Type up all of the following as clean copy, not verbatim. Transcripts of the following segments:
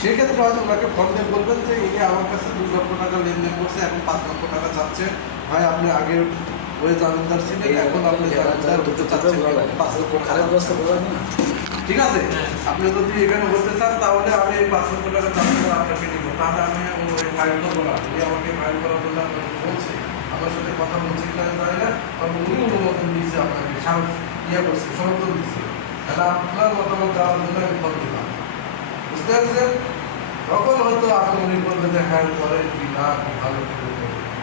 সেক্ষেত্রে হয়তো ওনাকে ফোন দিয়ে বলবেন যে ইনি আমার কাছে 2 লক্ষ টাকা লেনদেন করছে, এখন 5 লক্ষ টাকা চাচ্ছে। ভাই আপনি আগে ওই জামিনদার ছিলেন, এখন আপনি জামিনদার হতে চাচ্ছেন 5 লক্ষ টাকা। ঠিক আছে, আপনি যদি এখানে বলতে চান তাহলে আমি এই 5 লক্ষ টাকা চাচ্ছি আপনাকে দিব, তাহলে আমি ওই ফাইল করবো না। উনি আমাকে ফাইল করার জন্য আপনাকে বলছে, আমার সাথে কথা বলছি কিনা জানি না, তবে উনি অনুমোদন দিয়েছে, আপনাকে ইয়ে করছে, সমর্থন দিচ্ছে। তাহলে আপনার মতামত দেওয়ার জন্য আমি ফোন দিলাম, বুঝতে পারছেন? তখন হয়তো আপনি উনি বলবেন যে হ্যাঁ করেন কি না, ভালো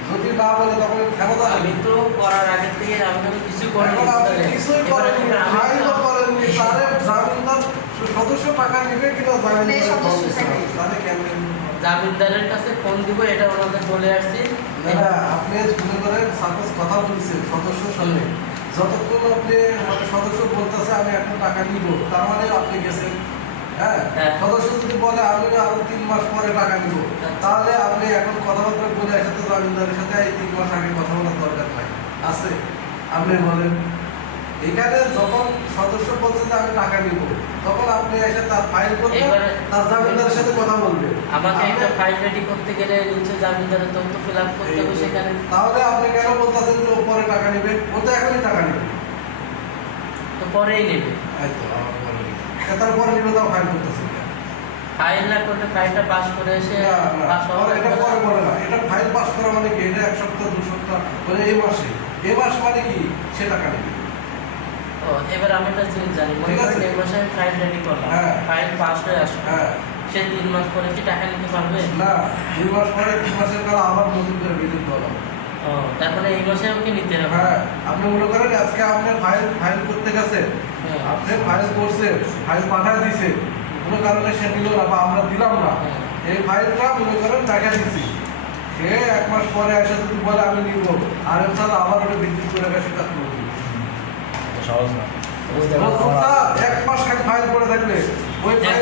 যদি না বলে তখন ক্ষমতা আমি তো করার আগে থেকে আমি কিছু করেনি, কিছুই করেননি, ফাইলও করেননি, তারে জামিনদার সদস্য টাকা নেবে কিনা জামিনদারের কাছে ফোন দিব, এটা ওনাদের বলে আসছি। আপনি মনে করেন সাপোজ কথা বলছেন সদস্যর সামনে, যতক্ষণ আপনি মানে সদস্য বলতেছে আমি এখন টাকা নিব, তার মানে আপনি গেছেন। হ্যাঁ, সদস্য যদি বলে আমি আরো 3 মাস পরে টাকা নিব, তাহলে আপনি এখন কথাবার্তা বলে আসে তো জামিনদারের সাথে এই 3 মাস আগে কথা বলার দরকার নাই আছে। আপনি বলেন এখানে যখন সদস্য বলছে যে আমি টাকা নিব, তখন আপনি এসে তার ফাইল করবেন, তার জামিনদারের সাথে কথা বলবেন। আমাকে একটা ফাইল রেডি করতে গেলে নিচে জামিনদারের তথ্য ফিল আপ করতে হবে সেখানে। তাহলে আপনি কেন বলতেছেন যে পরে টাকা নেবে? ও তো এখনই টাকা নেবে, তো পরেই নেবে। এই তো তারপরে নিবে, তাও ফাইল করতেছেন। ফাইল না করলে ফাইলটা পাস করে এসে পাস হবে, এটা পরে বলে না। এটা ফাইল পাস করা মানে কি? এটা 1 সপ্তাহ 2 সপ্তাহ মানে এই মাসে, এই মাস মানে কি সে টাকা নেবে। ও এবার আমি একটা জিনিস জানি, মনে করেন এই মাসে আমি ফাইল রেডি করলাম, ফাইল পাস হয়ে আসবে, সে 3 মাস পরে কি টাকা নিতে পারবে না? 2 মাস পরে 2 মাসের কাল আবার নতুন করে বিদ্যুৎ দেওয়া হবে। ও তারপরে এই মাসে আমাকে নিতে হবে। হ্যাঁ, আপনি মনে করেন আজকে আপনি ফাইল করতে গেছেন, আপনি ফাইল করছেন, ফাইল পাঠিয়ে দিয়েছে, কোনো কারণে সে নিল না বা আমরা দিলাম না, এই ফাইলটা মনে করেন টাকা দিচ্ছি, সে 1 মাস পরে এসে যদি বলে আমি নিব, আর এমসাল আবার ওটা বিদ্যুৎ করে গেছে, তা সহজ না। 1 মাস খালি ফাইল করে থাকলে ওই ফাইল